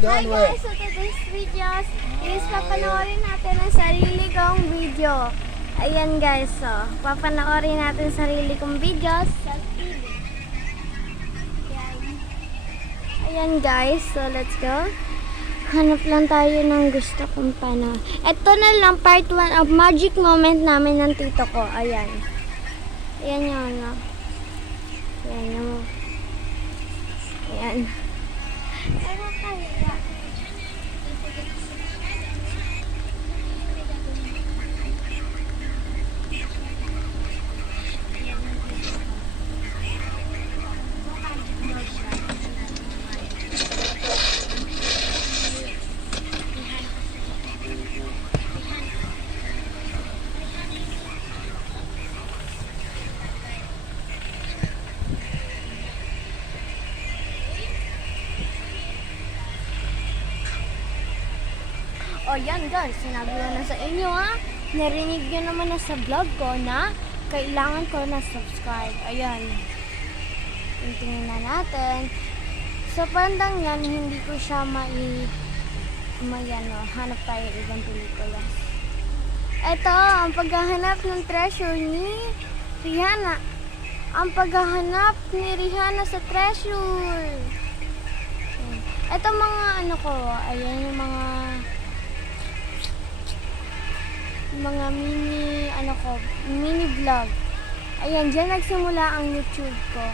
Hi guys, so today's videos is papanoorin natin ang sarili kong video. Ayan guys, so papanoorin natin sarili kong videos sa TV. Ayan. Ayan guys, so let's go. Hanap lang tayo ng gusto kong pano. Ito na lang part 1 of magic moment namin ng tito ko. Ayan. Ayan yung ano. Ayan yung... Ayan. Ano kaya? O yan guys, sinabi ko na sa inyo ha. Narinig nyo naman na sa vlog ko na kailangan ko na subscribe. Ayan. Tingnan na natin. Sa pandang yan, hindi ko siya mai... may ano, hanap tayo ibang pelikula. Ito, ang paghahanap ng treasure ni Rihanna. Ang paghahanap ni Rihanna sa treasure. Ito mga ano ko, ayan yung mga mga mini ano ko, mini vlog. Ayan, dyan nagsimula ang YouTube ko.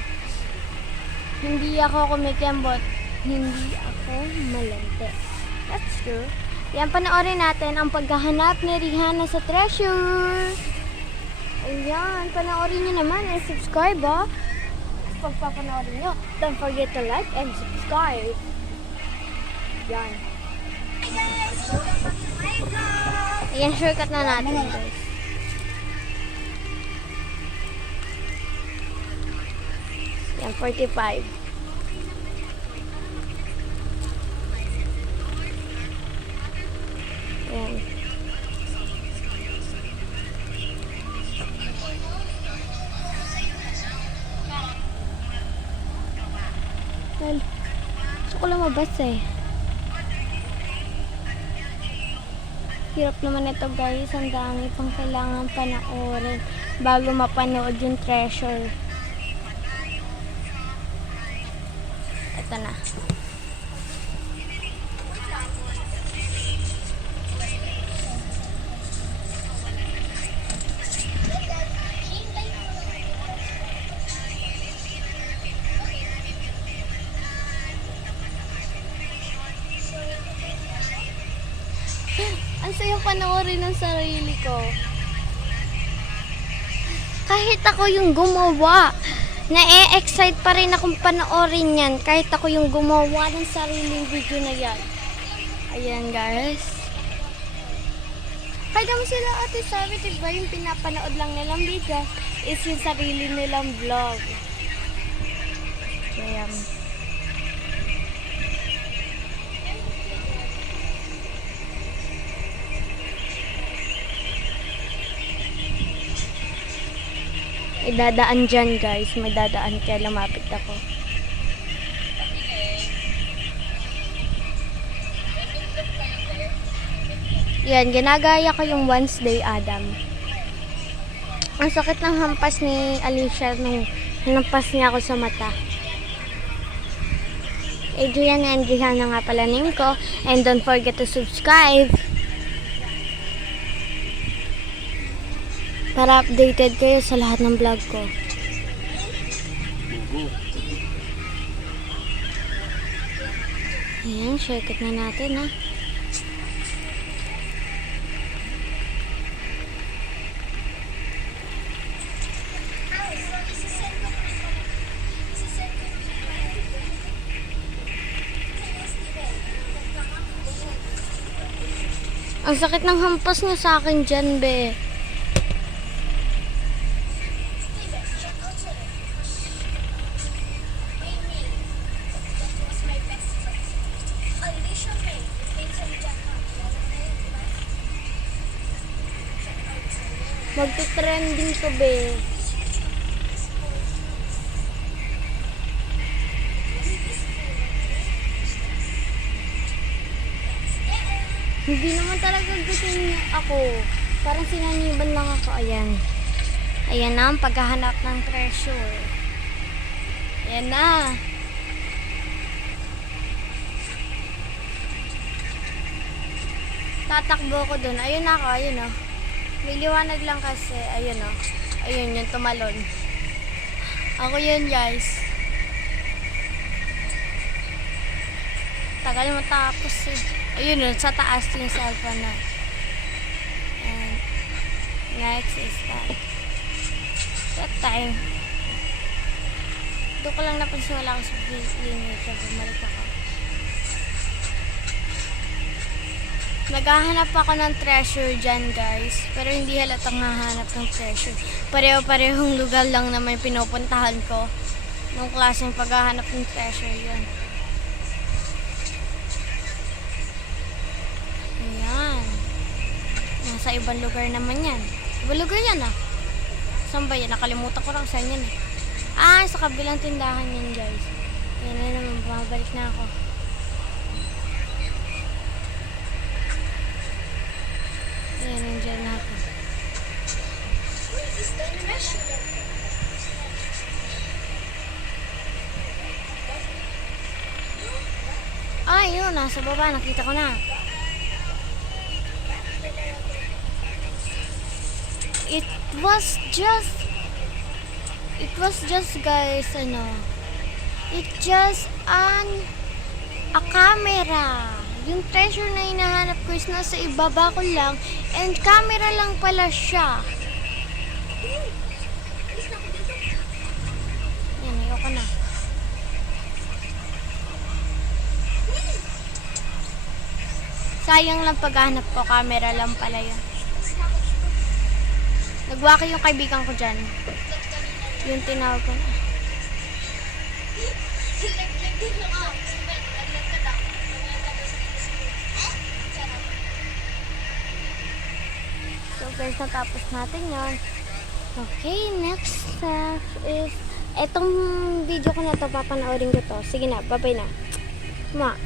Hindi ako kumikembot, hindi ako malante. That's true. Yan, panoorin natin ang paghahanap ni Rihanna sa treasure. Ayan, panoorin nyo naman and subscribe ah. Pagpapanoorin nyo, don't forget to like and subscribe. Yan. Ayan, shortcut na natin guys. Yan, 45. Ayan. Well, gusto ko lumabas eh. Hirap naman ito guys. Ang dami pang kailangan panoorin bago mapanood yung treasure. Ito na. Ang saya panoorin ng sarili ko. Kahit ako yung gumawa, na-e-excite pa rin akong panoorin yan. Kahit ako yung gumawa ng sariling video na yan. Ayan guys. Kahit naman sila ate sabi, diba yung pinapanood lang nilang video is yung sarili nilang vlog. Ayan. May dadaan dyan guys. May dadaan kaya lumapit ako. Yan, ginagaya ko yung Wednesday Adam. Ang sakit ng hampas ni Alicia nung hinampas niya ako sa mata. Adrian and Rihanna nga pala name ko. And don't forget to subscribe. Para updated kayo sa lahat ng vlog ko. Ayan, shortcut na natin ha. Ang sakit ng hampas niya sa akin dyan, be. Magte-trending to, be. Hindi naman talaga gusto niya ako. Parang sinaniban lang ako. Ayan. Ayan na ang paghahanap ng treasure. Ayan na. Tatakbo ko dun. Ayun ako, ayun oh. May liwanag lang kasi. Ayun oh. Ayun yung tumalon. Ako yun guys. Tagal mo tapos eh. Ayun oh, sa taas yung cellphone na. And next is that. That time. Doon ko lang napansin wala ako sa. So, bumalik ako. Naghahanap ako ng treasure dyan, guys. Pero hindi halatang hahanap ng treasure. Pareho-parehong lugar lang naman pinupuntahan ko. Nung klaseng paghahanap ng treasure yun. Ayan. Nasa ibang lugar naman yan. Ibang lugar yan, ah. Saan ba yan? Nakalimutan ko lang saan yan, eh. Ah, sa kabilang tindahan yan, guys. Ayan na naman. Bumabalik na ako. Ayan, nandiyan na ako. Ah, yun. Nasa baba. Nakita ko na. It was just... It was just, guys, ano... It just an... A camera. Yung treasure na hinahanap ko is nasa ibaba ko lang. And camera lang pala siya. Yan, ayoko na. Sayang lang paghahanap ko, camera lang pala yun. Nagwaki yung kaibigan ko dyan. Yung tinawag ko na. So guys, natapos natin yon. Okay, next step is etong video ko na to papanoorin ko to. Sige na, bye-bye na. Ma.